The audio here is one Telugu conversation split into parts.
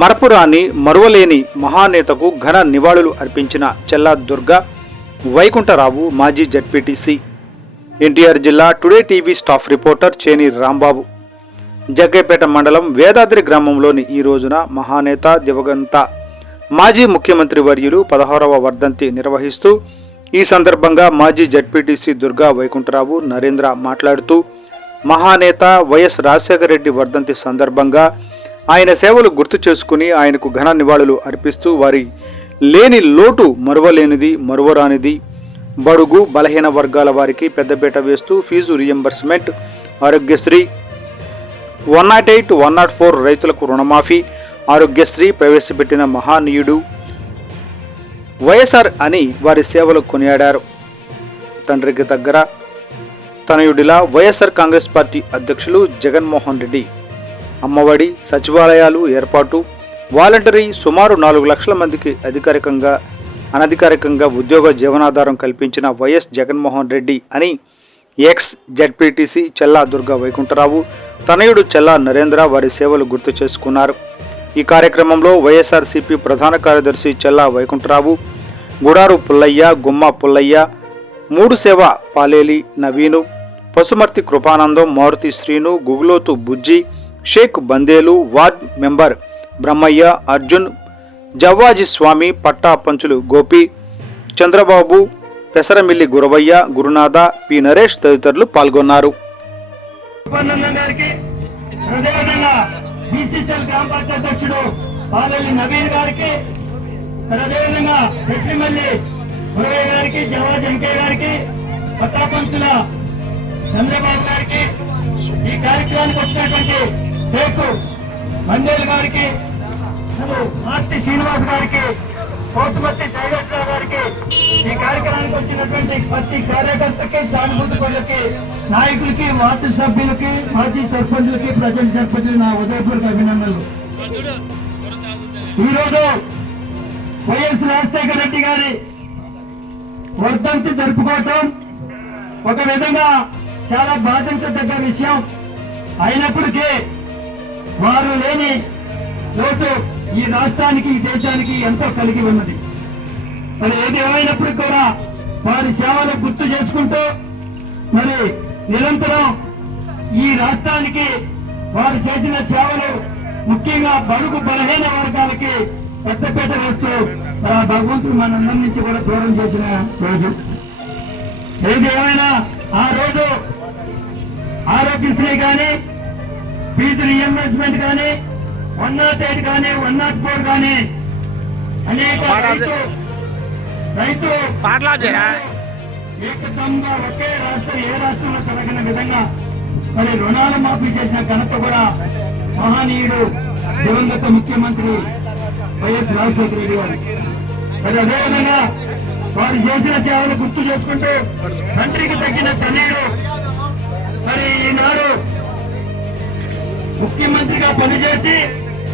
మరపురాని మరువలేని మహానేతకు ఘన నివాళులు అర్పించిన చెల్లా దుర్గా వైకుంఠరావు మాజీ జడ్పీటీసీ. ఎన్టీఆర్ జిల్లా టుడే టీవీ స్టాఫ్ రిపోర్టర్ చేని రాంబాబు. జగ్గైపేట మండలం వేదాద్రి గ్రామంలోని ఈ రోజున మహానేత దివంగత మాజీ ముఖ్యమంత్రి వర్యులు 16వ వర్ధంతి నిర్వహిస్తూ ఈ సందర్భంగా మాజీ జడ్పీటీసీ దుర్గా వైకుంఠరావు నరేంద్ర మాట్లాడుతూ మహానేత వైఎస్ రాజశేఖర రెడ్డి వర్ధంతి సందర్భంగా ఆయన సేవలు గుర్తు చేసుకుని ఆయనకు ఘన నివాళులు అర్పిస్తూ వారి లేని లోటు మరువలేనిది మరువరానిది, బడుగు బలహీన వర్గాల వారికి పెద్దపీట వేస్తూ ఫీజు రియంబర్స్మెంట్, ఆరోగ్యశ్రీ 108, 104 రైతులకు రుణమాఫీ, ఆరోగ్యశ్రీ ప్రవేశపెట్టిన మహానీయుడు వైఎస్ఆర్ అని వారి సేవలు కొనియాడారు. తండ్రికి దగ్గర తనయుడిలా వైఎస్ఆర్ కాంగ్రెస్ పార్టీ అధ్యక్షులు జగన్మోహన్ రెడ్డి అమ్మఒడి, సచివాలయాలు ఏర్పాటు, వాలంటరీ సుమారు 4 లక్షల మందికి అధికారికంగా అనధికారికంగా ఉద్యోగ జీవనాధారం కల్పించిన వైఎస్ జగన్మోహన్ రెడ్డి అని ఎక్స్ జడ్పీటీసీ చెల్లా దుర్గా వైకుంఠరావు తనయుడు చెల్లా నరేంద్ర వారి సేవలు గుర్తు చేసుకున్నారు. ఈ కార్యక్రమంలో వైఎస్ఆర్సీపీ ప్రధాన కార్యదర్శి చెల్లా వైకుంఠరావు, గుడారు పుల్లయ్య, గుమ్మ పుల్లయ్య, మూడు సేవ పాలేలి నవీను, పసుమర్తి కృపానందం, మారుతి శ్రీను, గుగులోతు బుజ్జి, షేక్ బందేలు, వార్డ్ మెంబర్ బ్రహ్మయ్య, అర్జున్, జవ్వాజీ స్వామి, పట్టా పంచులు గోపి, చంద్రబాబు, పెసరమిల్లి గురవయ్య, గురునాథ, పి నరేష్ తదితరులు పాల్గొన్నారు. చంద్రబాబు గారికి, ఈ కార్యక్రమానికి వచ్చినటువంటి షేక్ మండేల్ గారికి, మార్తి శ్రీనివాస్ గారికి, కోటుమర్తి శైలేశ్వర గారికి, ఈ కార్యక్రమానికి వచ్చినటువంటి ప్రతి కార్యకర్తకి, సానుభూతి పనులకి, నాయకులకి, వార్డు సభ్యులకి, మాజీ సర్పంచులకి, ప్రజెంట్ సర్పంచులు నా ఉదయపూర్వక అభినందనలు. ఈరోజు వైఎస్ రాజశేఖర రెడ్డి గారి వర్ధంతి జరుపుకోవటం ఒక విధంగా చాలా బాధించదగ్గ విషయం అయినప్పటికీ వారు లేని లోటు ఈ రాష్ట్రానికి, ఈ దేశానికి ఎంతో కలిగి ఉన్నది. మరి ఏది ఏమైనప్పటికీ కూడా వారి సేవలు గుర్తు చేసుకుంటూ మరి నిరంతరం ఈ రాష్ట్రానికి వారు చేసిన సేవలు ముఖ్యంగా బడుగు బలహీన వర్గాలకి పెద్దపీట వేస్తూ భగవంతుడు మనందరి నుంచి కూడా దూరం చేసిన రోజు. ఏది ఏమైనా ఆ రోజు ఆరోగ్యశ్రీ కానీ, ఫీజు రియంబర్స్మెంట్ కానీ, 108 కానీ, 104 కానీ అనేక రైతు ఏకదంగా ఒకే రాష్ట్రం ఏ రాష్ట్రంలో జరగిన విధంగా మరి రుణాలు మాఫీ చేసిన ఘనత కూడా మహనీయుడు దివంగత ముఖ్యమంత్రి వైఎస్ రాజశేఖర రెడ్డి గారు. మరి అదేవిధంగా వారు చేసిన సేవలు గుర్తు చేసుకుంటూ తండ్రికి తగ్గిన తనయుడు మరి ఈనాడు ముఖ్యమంత్రిగా పనిచేసి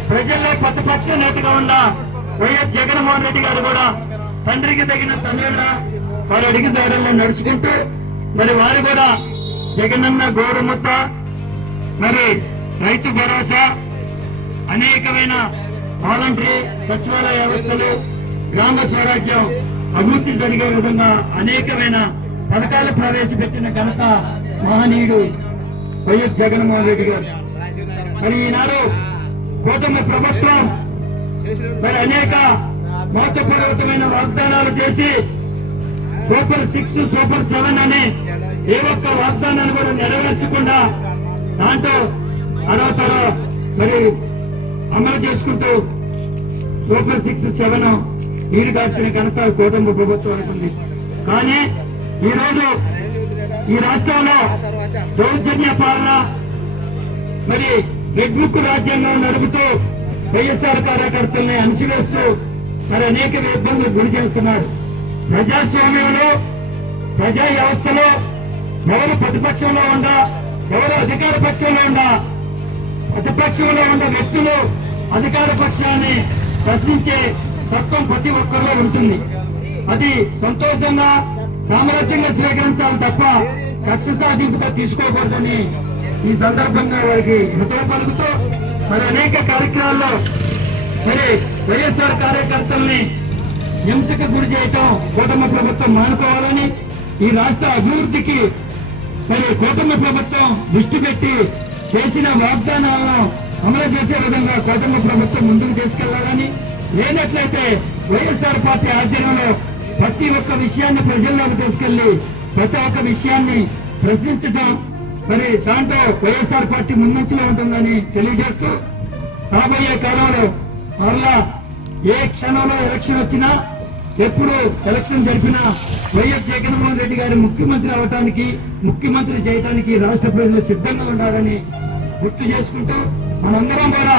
ప్రజల్లో ప్రతిపక్ష నేతగా ఉన్న వైఎస్ జగన్మోహన్ రెడ్డి గారు కూడా తండ్రికి తగిన తనయుడు వారి అడిగి దారుల్లో నడుచుకుంటూ మరి వారు కూడా జగనన్న గౌరవముద్ద, మరి రైతు భరోసా, అనేకమైన వాలంటరీ, సచివాలయ వ్యవస్థలు, గ్రామ స్వరాజ్యం అభివృద్ధి జరిగే విధంగా అనేకమైన పథకాలు ప్రవేశపెట్టిన ఘనత మహనీయుడు వైఎస్ జగన్మోహన్ రెడ్డి గారు. మరి ఈనాడు కూటమి ప్రభుత్వం మరి అనేక మోసపూరితమైన వాగ్దానాలు చేసి సూపర్ 6, సూపర్ 7 అనే ఏ ఒక్క వాగ్దానాన్ని కూడా నెరవేర్చకుండా దాంట్లో అర్హతలో మరి అమలు చేసుకుంటూ సూపర్ 6, 7 నీరు దాచిన ఘనత కూటమి ప్రభుత్వానికి ఉంది. కానీ ఈరోజు ఈ రాష్ట్రంలో దౌర్జన్య పాలన, మరి రెడ్ బుక్ రాజ్యాంగం నడుపుతూ వైఎస్ఆర్ కార్యకర్తల్ని అణిచివేస్తూ మరి అనేక ఇబ్బందులు గురి చేస్తున్నారు. ప్రజాస్వామ్యంలో, ప్రజా వ్యవస్థలో ఎవరు ప్రతిపక్షంలో ఉండా, ఎవరు అధికార పక్షంలో ఉండా, ప్రతిపక్షంలో ఉన్న వ్యక్తులు అధికార పక్షాన్ని ప్రశ్నించే తత్వం ప్రతి ఒక్కరిలో ఉంటుంది. అది సంతోషంగా, సామరస్యంగా స్వీకరించాలి తప్ప కక్ష సాధింపుగా తీసుకోకూడదని ఈ సందర్భంగా వారికి హితవు పలుకుతూ మరి అనేక కార్యక్రమాల్లో మరి వైఎస్ఆర్ కార్యకర్తల్ని హింసకు గురి చేయటం కూటమి ప్రభుత్వం మానుకోవాలని, ఈ రాష్ట్ర అభివృద్ధికి మరి కూటమి ప్రభుత్వం దృష్టి పెట్టి చేసిన వాగ్దానాలను అమలు చేసే విధంగా కూటమి ప్రభుత్వం ముందుకు తీసుకెళ్లాలని, లేనట్లయితే వైఎస్ఆర్ పార్టీ ఆధ్వర్యంలో ప్రతి ఒక్క విషయాన్ని ప్రజల్లోకి తీసుకెళ్లి ప్రతి ఒక్క విషయాన్ని ప్రశ్నించడం, మరి దాంట్లో వైఎస్ఆర్ పార్టీ ముందంచలో ఉంటుందని తెలియజేస్తూ, రాబోయే కాలంలో మరలా ఏ క్షణంలో ఎలక్షన్ వచ్చినా, ఎప్పుడు ఎలక్షన్ జరిపినా వైఎస్ జగన్మోహన్ రెడ్డి గారి ముఖ్యమంత్రి అవటానికి, ముఖ్యమంత్రి చేయడానికి రాష్ట్ర ప్రజలు సిద్ధంగా ఉండాలని గుర్తు చేసుకుంటూ, మనందరం కూడా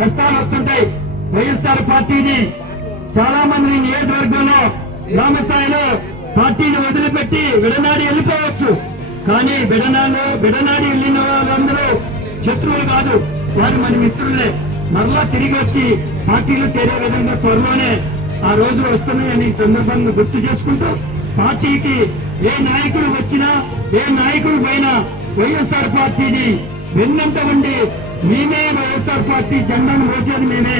కష్టాలు వస్తుంటాయి. వైఎస్ఆర్ పార్టీని చాలా మంది నియోజకవర్గంలో గ్రామ స్థాయిలో పార్టీని వదిలిపెట్టి విడనాడి వెళ్ళిపోవచ్చు. కానీ విడనాడి వెళ్ళిన వాళ్ళందరూ శత్రువులు కాదు, వారు మన మిత్రులే. మరలా తిరిగి వచ్చి పార్టీలో చేరే విధంగా త్వరలోనే ఆ రోజులు వస్తున్నాయని సందర్భంగా గుర్తు చేసుకుంటూ, పార్టీకి ఏ నాయకుడు వచ్చినా, ఏ నాయకుడు పోయినా వైఎస్ఆర్ పార్టీని వెన్నంట ఉండి మేమే వైఎస్ఆర్ పార్టీ జెండాను మోసేది మేమే,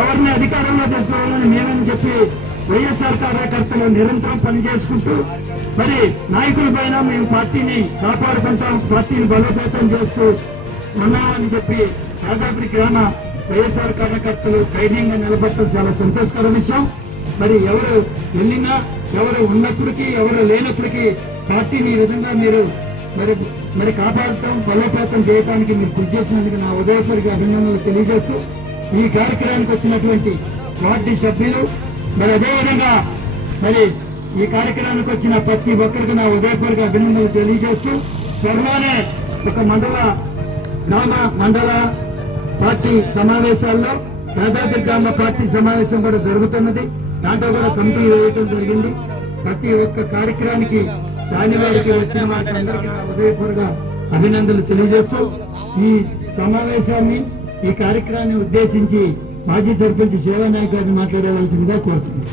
ఎవరిని అధికారంలో తీసుకోవాలని మేమని చెప్పి వైఎస్ఆర్ కార్యకర్తలు నిరంతరం పనిచేసుకుంటూ, మరి నాయకుల పైన మేము పార్టీని కాపాడుకుంటాం, పార్టీని బలోపేతం చేస్తూ ఉన్నామని చెప్పి యాదాద్రి గ్రామ వైఎస్ఆర్ కార్యకర్తలు ధైర్యంగా నిలబడటం చాలా సంతోషకర విషయం. మరి ఎవరు వెళ్ళినా, ఎవరు ఉన్నప్పటికీ, ఎవరు లేనప్పటికీ పార్టీని ఈ విధంగా మీరు మరి కాపాడటం, బలోపేతం చేయడానికి మీరు కృషి చేసినందుకు నా ఉదయపూర్వక అభినందనలు తెలియజేస్తూ, ఈ కార్యక్రమానికి వచ్చినటువంటి వార్డు సభ్యులు, మరి అదేవిధంగా మరి ఈ కార్యక్రమానికి వచ్చిన ప్రతి ఒక్కరికి నా ఉదయపూర్వక అభినందనలు తెలియజేస్తూ, త్వరలోనే ఒక మండల పార్టీ సమావేశాల్లో యాదాద్రి గ్రామ పార్టీ సమావేశం కూడా జరుగుతున్నది. దాంట్లో కూడా కమిటీ వేయటం జరిగింది. ప్రతి ఒక్క కార్యక్రమానికి రాని వారికి వచ్చిన వారికి అందరికీ నా ఉదయపూర్వక అభినందనలు తెలియజేస్తూ, ఈ సమావేశాన్ని, ఈ కార్యక్రమాన్ని ఉద్దేశించి మాజీ సర్పంచ్ సేవానాయక్ గారిని మాట్లాడవలసిందిగా కోరుతున్నాను.